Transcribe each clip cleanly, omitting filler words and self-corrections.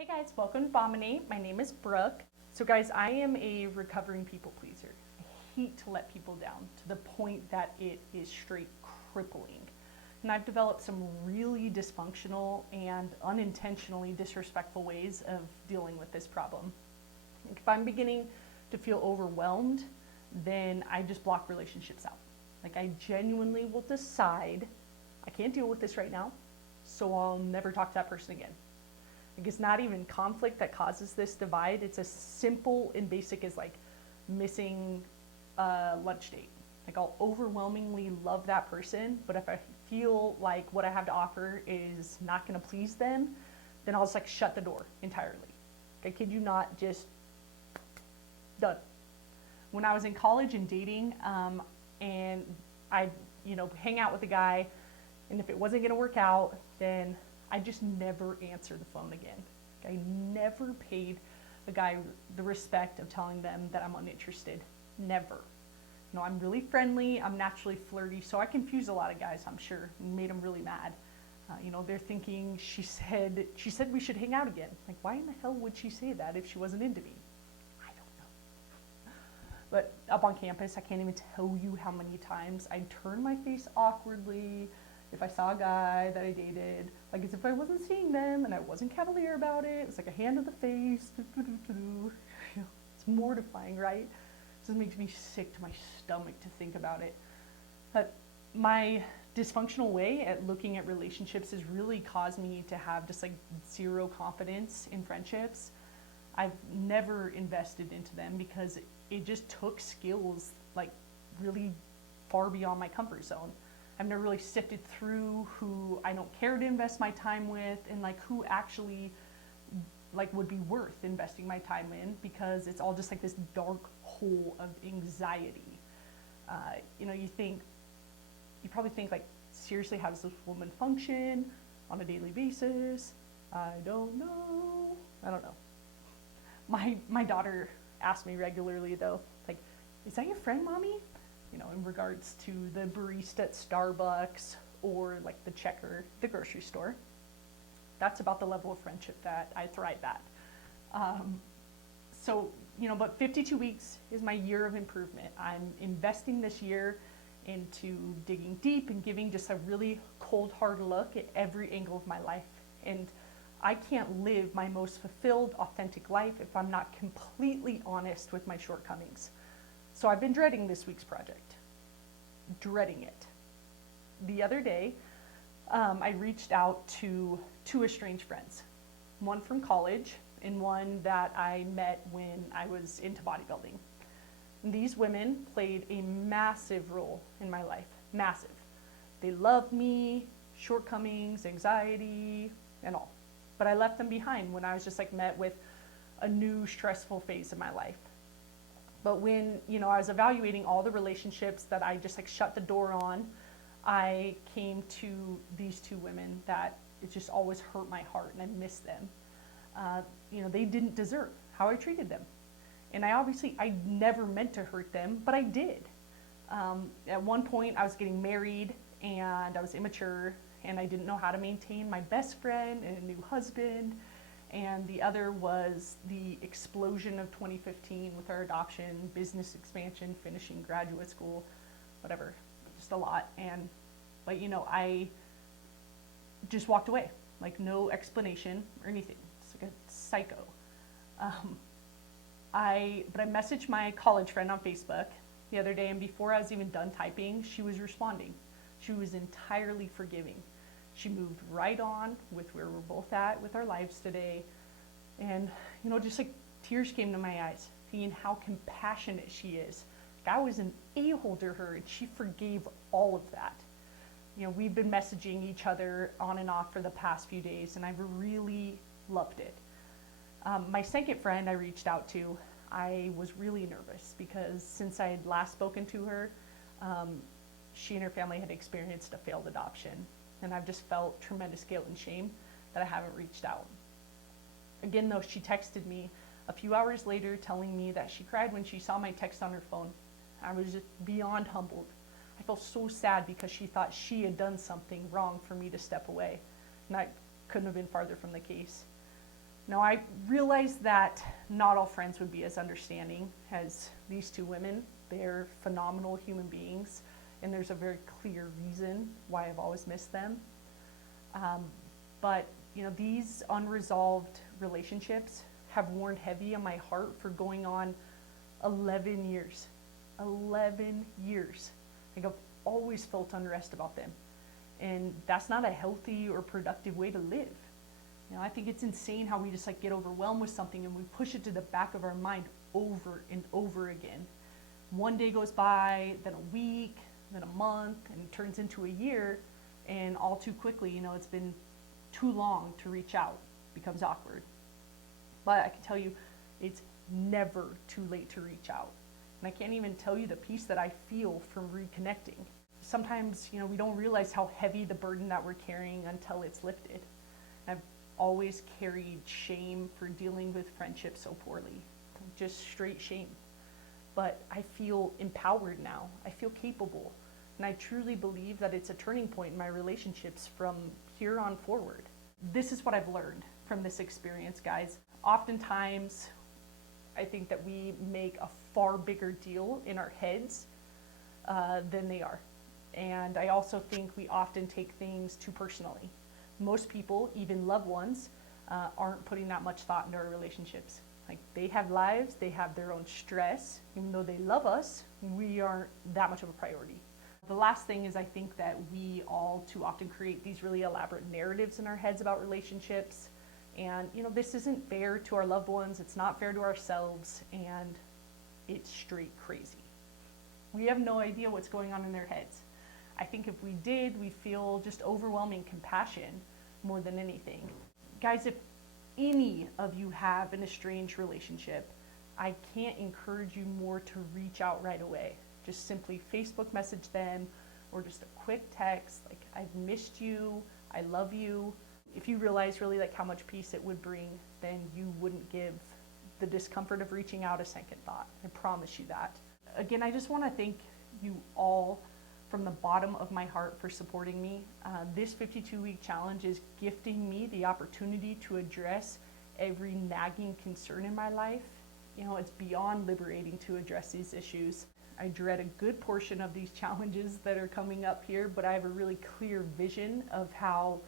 Hey guys, welcome to Bombinate. My name is Brooke. So guys, I am a recovering people pleaser. I hate to let people down to the point that it is straight crippling. And I've developed some really dysfunctional and unintentionally disrespectful ways of dealing with this problem. If I'm beginning to feel overwhelmed, then I just block relationships out. Like I genuinely will decide, I can't deal with this right now, so I'll never talk to that person again. Like it's not even conflict that causes this divide. It's as simple and basic as like missing a lunch date. Like I'll overwhelmingly love that person, but if I feel like what I have to offer is not going to please them, then I'll just like shut the door entirely. Like, I kid you not, just done. When I was in college and dating, and I'd hang out with a guy, and if it wasn't going to work out, then I just never answered the phone again. I never paid a guy the respect of telling them that I'm uninterested. Never. I'm really friendly, I'm naturally flirty, so I confused a lot of guys, I'm sure, and made them really mad. They're thinking she said we should hang out again. Like, why in the hell would she say that if she wasn't into me? I don't know. But up on campus, I can't even tell you how many times I'd turn my face awkwardly if I saw a guy that I dated, like as if I wasn't seeing them and I wasn't cavalier about it. It's like a hand to the face. It's mortifying, right? It just makes me sick to my stomach to think about it. But my dysfunctional way at looking at relationships has really caused me to have just like zero confidence in friendships. I've never invested into them because it just took skills like really far beyond my comfort zone. I've never really sifted through who I don't care to invest my time with and like who actually like would be worth investing my time in, because it's all just like this dark hole of anxiety. You probably think like, seriously, how does this woman function on a daily basis? I don't know. My daughter asks me regularly though, like, is that your friend, mommy? In regards to the barista at Starbucks or like the checker, the grocery store. That's about the level of friendship that I thrive at. But 52 weeks is my year of improvement. I'm investing this year into digging deep and giving just a really cold, hard look at every angle of my life. And I can't live my most fulfilled, authentic life if I'm not completely honest with my shortcomings. So I've been dreading this week's project. Dreading it. The other day, I reached out to two estranged friends. One from college and one that I met when I was into bodybuilding. And these women played a massive role in my life. Massive. They loved me, shortcomings, anxiety, and all. But I left them behind when I was just like met with a new stressful phase of my life. But when, I was evaluating all the relationships that I just like shut the door on, I came to these two women that it just always hurt my heart and I miss them. They didn't deserve how I treated them. And I never meant to hurt them, but I did. At one point I was getting married and I was immature and I didn't know how to maintain my best friend and a new husband. And the other was the explosion of 2015 with our adoption, business expansion, finishing graduate school, whatever, just a lot. I just walked away, like no explanation or anything. It's like a psycho. But I messaged my college friend on Facebook the other day, and before I was even done typing, she was responding. She was entirely forgiving. She moved right on with where we're both at with our lives today. And, just like tears came to my eyes, seeing how compassionate she is. Like I was an a-hole to her and she forgave all of that. We've been messaging each other on and off for the past few days and I've really loved it. My second friend I reached out to, I was really nervous because since I had last spoken to her, she and her family had experienced a failed adoption. And I've just felt tremendous guilt and shame that I haven't reached out. Again, though, she texted me a few hours later telling me that she cried when she saw my text on her phone. I was just beyond humbled. I felt so sad because she thought she had done something wrong for me to step away. And that couldn't have been farther from the case. Now, I realize that not all friends would be as understanding as these two women. They're phenomenal human beings, and there's a very clear reason why I've always missed them. But you know, these unresolved relationships have worn heavy on my heart for going on 11 years. 11 years. Like, I've always felt unrest about them. And that's not a healthy or productive way to live. You know, I think it's insane how we just like get overwhelmed with something and we push it to the back of our mind over and over again. One day goes by, then a week, then a month, and it turns into a year, and all too quickly, you know, it's been too long to reach out. It becomes awkward. But I can tell you, it's never too late to reach out. And I can't even tell you the peace that I feel from reconnecting. Sometimes, you know, we don't realize how heavy the burden that we're carrying until it's lifted. I've always carried shame for dealing with friendships so poorly, just straight shame. But I feel empowered now. I feel capable. And I truly believe that it's a turning point in my relationships from here on forward. This is what I've learned from this experience, guys. Oftentimes, I think that we make a far bigger deal in our heads than they are. And I also think we often take things too personally. Most people, even loved ones, aren't putting that much thought into our relationships. Like, they have lives, they have their own stress. Even though they love us, we aren't that much of a priority. The last thing is, I think that we all too often create these really elaborate narratives in our heads about relationships. And, you know, this isn't fair to our loved ones, it's not fair to ourselves, and it's straight crazy. We have no idea what's going on in their heads. I think if we did, we'd feel just overwhelming compassion more than anything. Guys, if any of you have an estranged relationship, I can't encourage you more to reach out right away. Just simply Facebook message them, or just a quick text like, I've missed you, I love you. If you realize really like how much peace it would bring, then you wouldn't give the discomfort of reaching out a second thought. I promise you that. Again, I just want to thank you all from the bottom of my heart for supporting me. This 52-week challenge is gifting me the opportunity to address every nagging concern in my life. You know, it's beyond liberating to address these issues. I dread a good portion of these challenges that are coming up here, but I have a really clear vision of how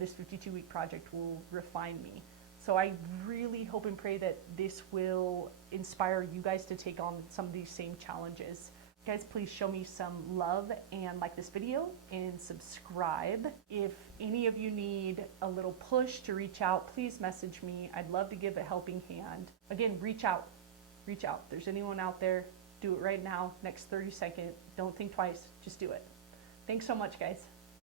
this 52-week project will refine me. So I really hope and pray that this will inspire you guys to take on some of these same challenges. Guys, please show me some love and like this video and subscribe. If any of you need a little push to reach out, please message me. I'd love to give a helping hand. Again, reach out. Reach out. If there's anyone out there, do it right now, next 30 seconds. Don't think twice, just do it. Thanks so much, guys.